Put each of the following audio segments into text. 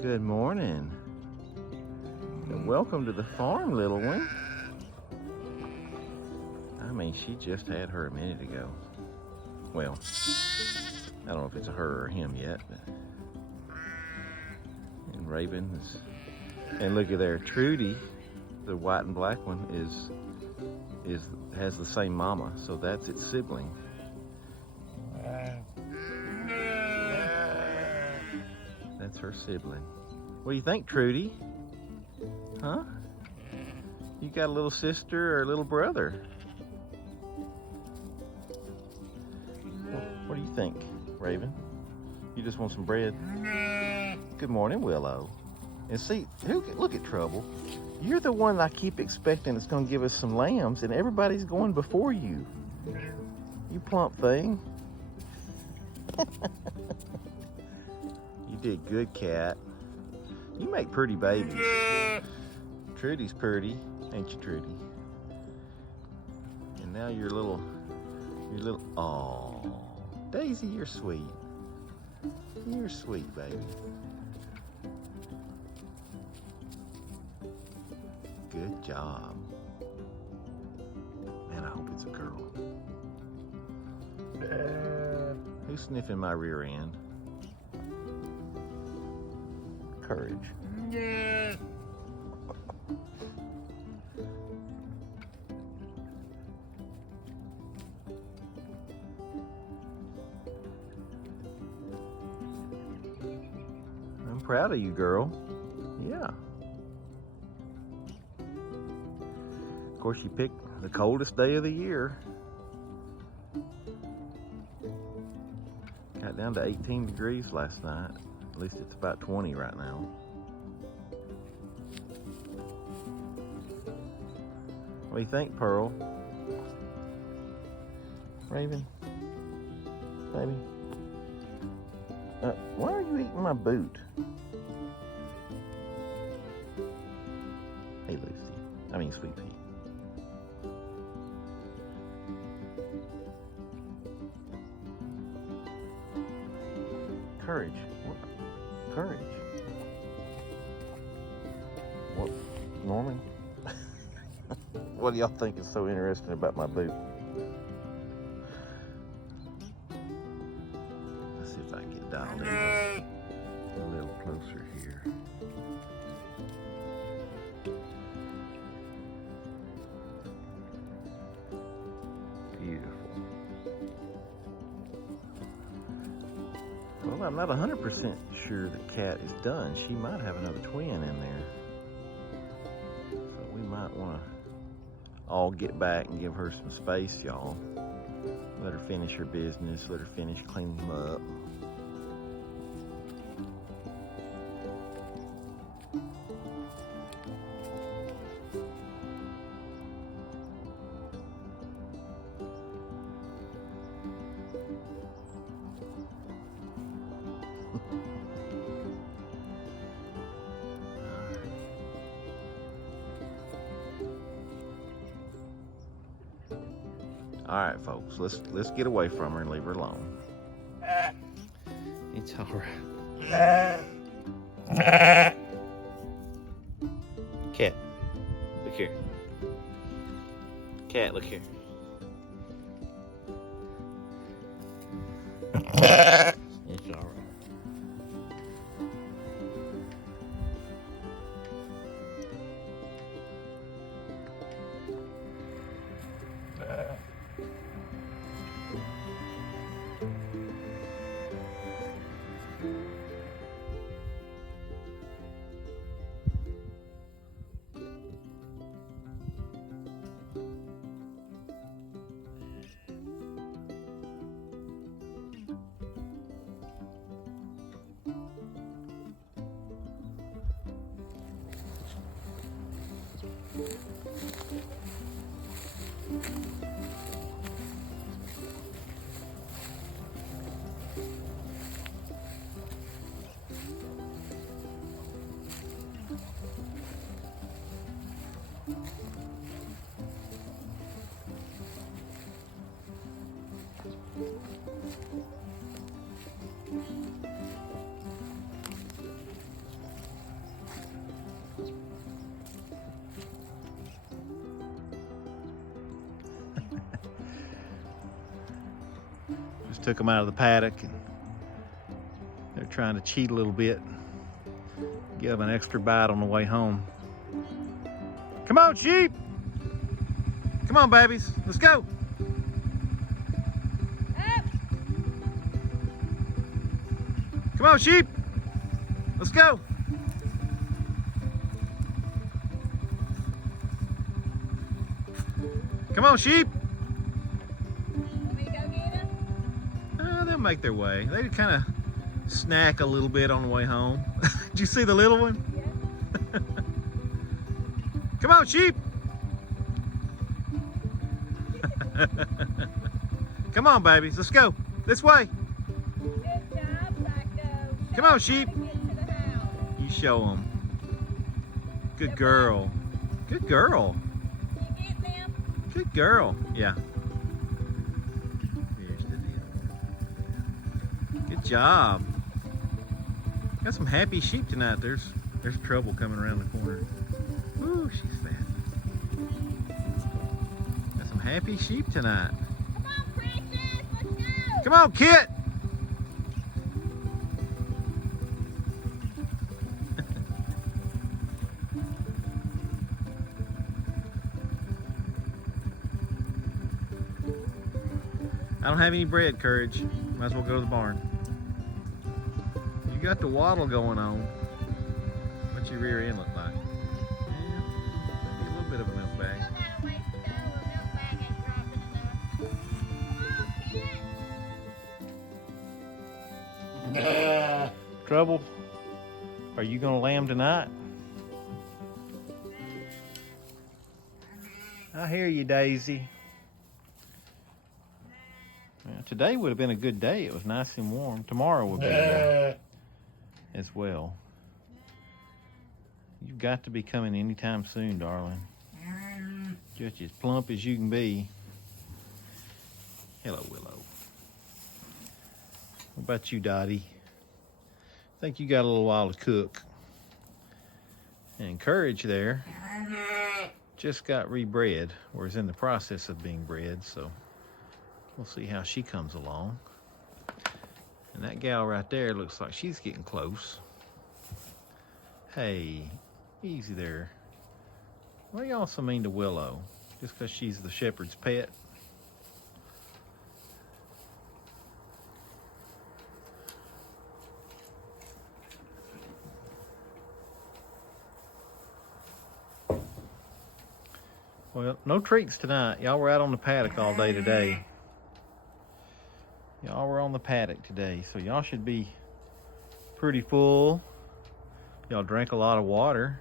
Good morning. And welcome to the farm, little one. I mean, she just had her a minute ago. Well, I don't know if it's a her or him yet. But... And Raven is... And look at there, Trudy, the white and black one, has the same mama, so that's its sibling. That's her sibling. What do you think, Trudy? Huh? You got a little sister or a little brother? What do you think, Raven? You just want some bread? Good morning, Willow. And see, look at Trouble. You're the one I keep expecting is going to give us some lambs, and everybody's going before you. You plump thing. You did good, cat. You make pretty babies. Trudy's pretty, ain't you, Trudy? And now your little, oh, Daisy, you're sweet. You're sweet, baby. Good job. Man, I hope it's a girl. Who's sniffing my rear end? Courage. I'm proud of you, girl. Yeah. Of course, you picked the coldest day of the year. Got down to 18 degrees last night. At least it's about 20 right now. What do you think, Pearl? Raven? Baby? Why are you eating my boot? Hey, Lucy. I mean, Sweet Pea. Courage. Courage. What, Norman? What do y'all think is so interesting about my boot? Let's see if I can get dialed in a little closer here. Beautiful. Well, I'm not 100% sure the cat is done. She might have another twin in there. So we might want to all get back and give her some space, y'all. Let her finish her business. Let her finish cleaning them up. All right, folks, let's get away from her and leave her alone. It's all right. Cat, look here. Cat, look here. It's all right. took them out of the paddock, and they're trying to cheat a little bit. Give them an extra bite on the way home. Come on, sheep. Come on, babies. Let's go. Up. Come on, sheep. Let's go. Come on, sheep. Want me to go get them? They'll make their way. They kind of snack a little bit on the way home. Did you see the little one? Yeah. Come on, sheep. Come on, babies. Let's go. This way. Good job, Psycho. Come on, sheep. How to get to the house. You show them. Good girl. Good girl. You get them? Good girl. Yeah. Here's the deal. Good job. Got some happy sheep tonight. There's trouble coming around the corner. Ooh, she's fat. Got some happy sheep tonight. Come on, Precious. Let's go. Come on, Kit. I don't have any bread, Courage. Might as well go to the barn. You got the waddle going on. What's your rear end look like? Yeah, maybe a little bit of a milk bag. Still got a ways to go. A milk bag ain't dropping enough. Come on, Kit. Trouble? Are you gonna lamb tonight? I hear you, Daisy. Well, today would have been a good day. It was nice and warm. Tomorrow will be as well. You've got to be coming anytime soon, darling. Just as plump as you can be. Hello, Willow. What about you, Dottie? I think you got a little while to cook. And Courage there just got rebred, or is in the process of being bred, so we'll see how she comes along. And that gal right there looks like she's getting close. Hey, easy there. Why y'all so mean to Willow? Just because she's the shepherd's pet? Well, no treats tonight. Y'all were out on the paddock all day today. Y'all were on the paddock today, so y'all should be pretty full. Y'all drank a lot of water.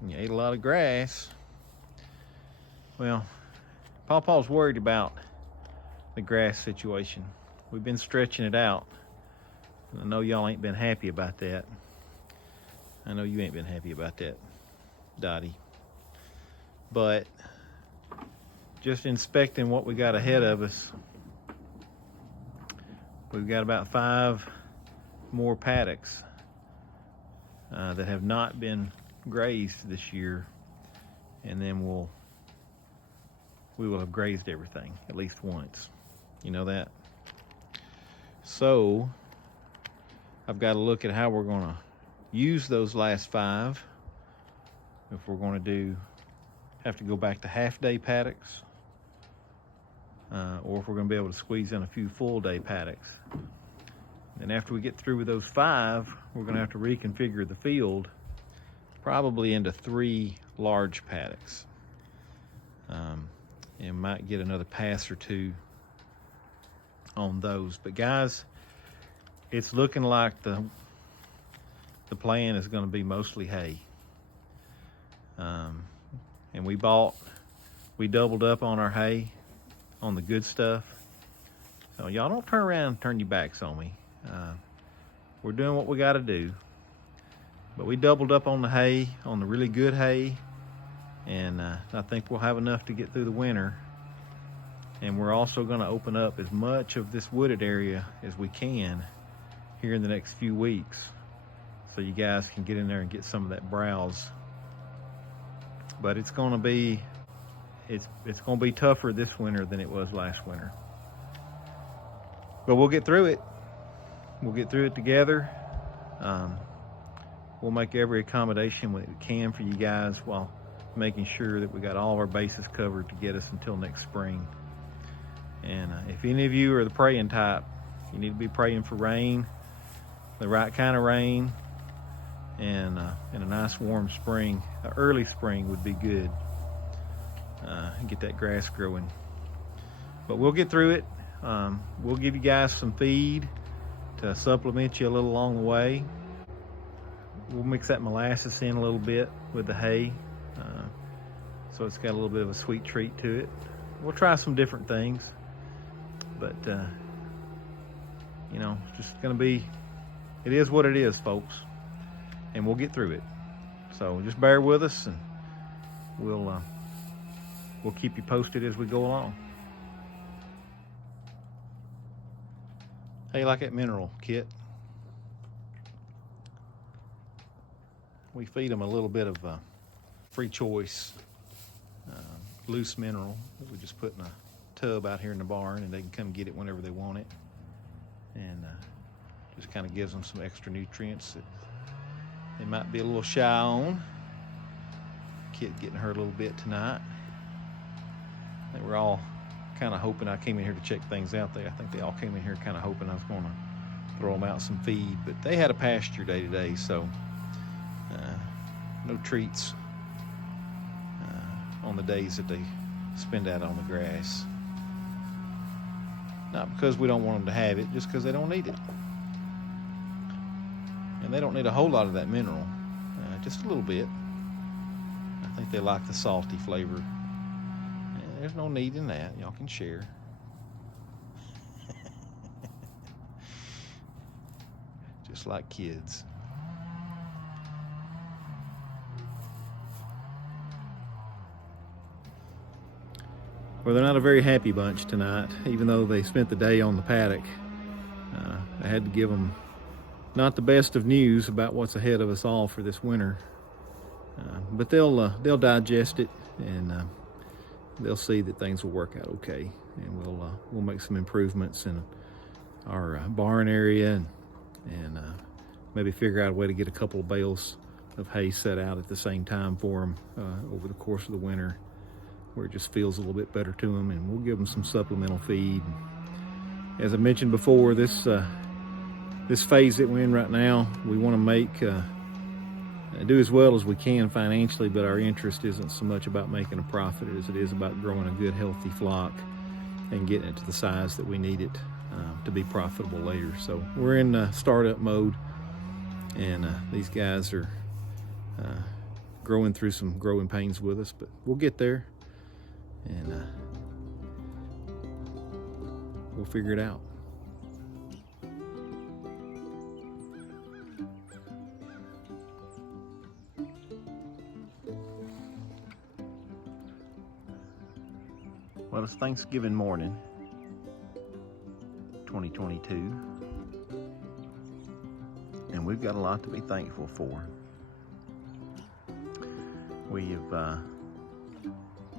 And you ate a lot of grass. Well, Pawpaw's worried about the grass situation. We've been stretching it out. I know y'all ain't been happy about that. I know you ain't been happy about that, Dottie. But just inspecting what we got ahead of us, we've got about 5 more paddocks that have not been grazed this year, and then we will have grazed everything at least once. You know that? So I've got to look at how we're going to use those last 5. If we're going to have to go back to half-day paddocks, or if we're going to be able to squeeze in a few full-day paddocks. And after we get through with those 5, we're going to have to reconfigure the field probably into 3 large paddocks. And might get another pass or 2 on those. But guys, it's looking like the plan is going to be mostly hay. And we doubled up on our hay, on the good stuff. So y'all don't turn around and turn your backs on me. We're doing what we got to do. But we doubled up on the hay, on the really good hay. And I think we'll have enough to get through the winter. And we're also going to open up as much of this wooded area as we can here in the next few weeks, so you guys can get in there and get some of that browse. But it's going to be tougher this winter than it was last winter. But we'll get through it. We'll get through it together. We'll make every accommodation we can for you guys while making sure that we got all of our bases covered to get us until next spring. And if any of you are the praying type, you need to be praying for rain, the right kind of rain, and a nice warm spring. An early spring would be good. Get that grass growing. But we'll get through it. We'll give you guys some feed to supplement you a little along the way. We'll mix that molasses in a little bit with the hay, so it's got a little bit of a sweet treat to it. We'll try some different things, but you know, it's just gonna be, it is what it is, folks, and we'll get through it. So just bear with us, and we'll keep you posted as we go along. How you like that mineral kit? We feed them a little bit of free choice loose mineral that we just put in a tub out here in the barn, and they can come get it whenever they want it, and just kind of gives them some extra nutrients that they might be a little shy on. Kid getting hurt a little bit tonight. I think we're all kind of hoping. I came in here to check things out there. I think they all came in here kind of hoping I was going to throw them out some feed, but they had a pasture day today, so no treats on the days that they spend out on the grass. Not because we don't want them to have it, just because they don't need it. And they don't need a whole lot of that mineral, just a little bit. I think they like the salty flavor. And there's no need in that. Y'all can share. Just like kids. Well, they're not a very happy bunch tonight, even though they spent the day on the paddock. I had to give them not the best of news about what's ahead of us all for this winter, but they'll digest it, and they'll see that things will work out okay, and we'll make some improvements in our barn area, and maybe figure out a way to get a couple of bales of hay set out at the same time for them over the course of the winter, where it just feels a little bit better to them, and we'll give them some supplemental feed. As I mentioned before, this phase that we're in right now, we want to make do as well as we can financially, but our interest isn't so much about making a profit as it is about growing a good, healthy flock and getting it to the size that we need it to be profitable later. So we're in startup mode, and these guys are growing through some growing pains with us, but we'll get there. And we'll figure it out. Well, it's Thanksgiving morning, 2022, and we've got a lot to be thankful for. We've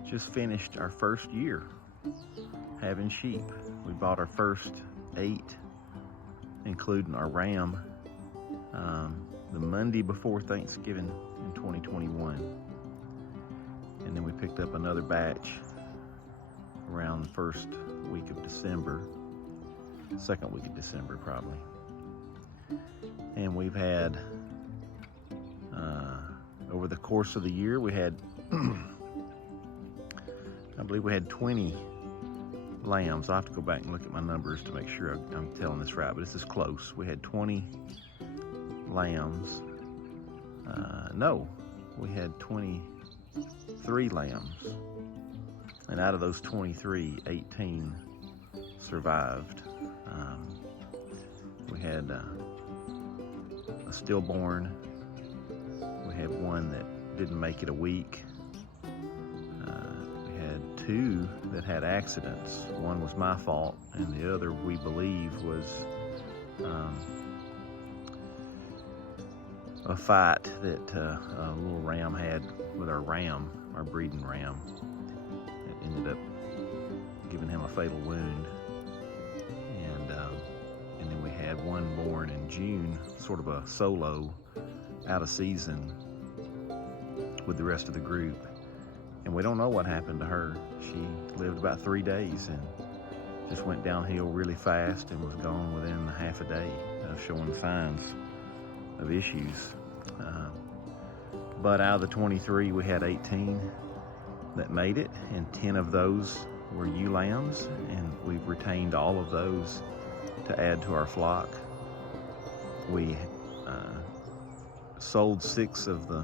just finished our first year having sheep. We bought our first 8, including our ram, the Monday before Thanksgiving in 2021. And then we picked up another batch around the first week of December, second week of December probably. And we've had, over the course of the year, we had I believe we had 20 lambs. I'll have to go back and look at my numbers to make sure I'm telling this right, but this is close. We had 20 lambs. No, we had 23 lambs. And out of those 23, 18 survived. We had a stillborn. We had one that didn't make it a week. 2 that had accidents. One was my fault, and the other, we believe, was a fight that a little ram had with our breeding ram. It ended up giving him a fatal wound, and had one born in June, sort of a solo, out of season with the rest of the group. And we don't know what happened to her. She lived about 3 days and just went downhill really fast and was gone within half a day of showing signs of issues. But out of the 23, we had 18 that made it, and 10 of those were ewe lambs, and we've retained all of those to add to our flock. We sold 6 of the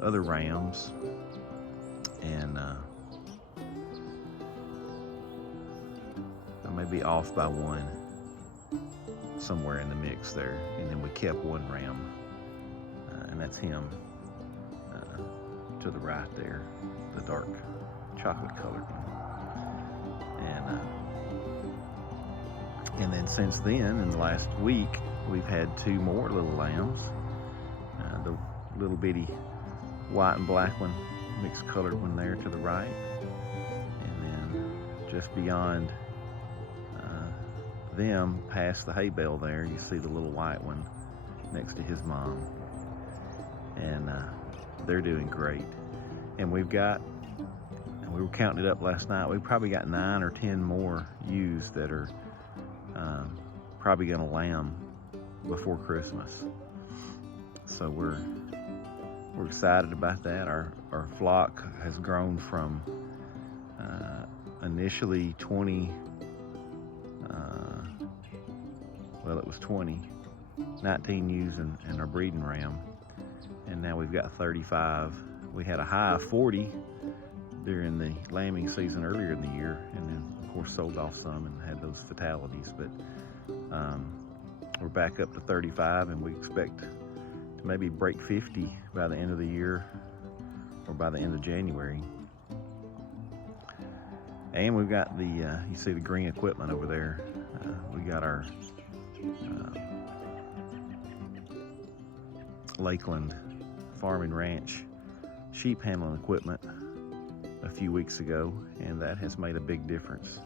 other rams, and I may be off by one somewhere in the mix there, and then we kept one ram, and that's him to the right there, the dark chocolate colored one. And then since then, in the last week, we've had 2 more little lambs. The little bitty white and black one, mixed colored one there to the right. And then just beyond them, past the hay bale there, you see the little white one next to his mom. And they're doing great. And we were counting it up last night, we've probably got 9 or 10 more ewes that are probably gonna lamb before Christmas. So we're excited about that. Our flock has grown from initially 20, well, it was 19 ewes and our breeding ram, and now we've got 35. We had a high of 40 during the lambing season earlier in the year, and then of course sold off some and had those fatalities, but we're back up to 35, and we expect to maybe break 50 by the end of the year or by the end of January. And we've got the you see the green equipment over there. We got our Lakeland Farm and Ranch sheep handling equipment a few weeks ago, and that has made a big difference.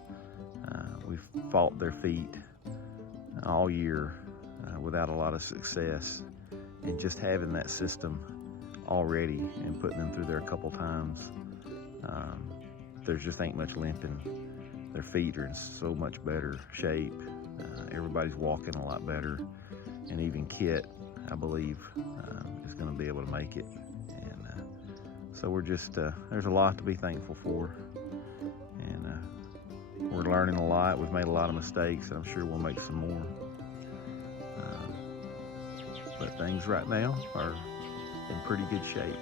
We've fought their feet all year without a lot of success, and just having that system already and putting them through there a couple times, there just ain't much limping. Their feet are in so much better shape. Everybody's walking a lot better, and even Kit, I believe, is going to be able to make it. And so we're just there's a lot to be thankful for, and we're learning a lot. We've made a lot of mistakes, and I'm sure we'll make some more. But things right now are in pretty good shape.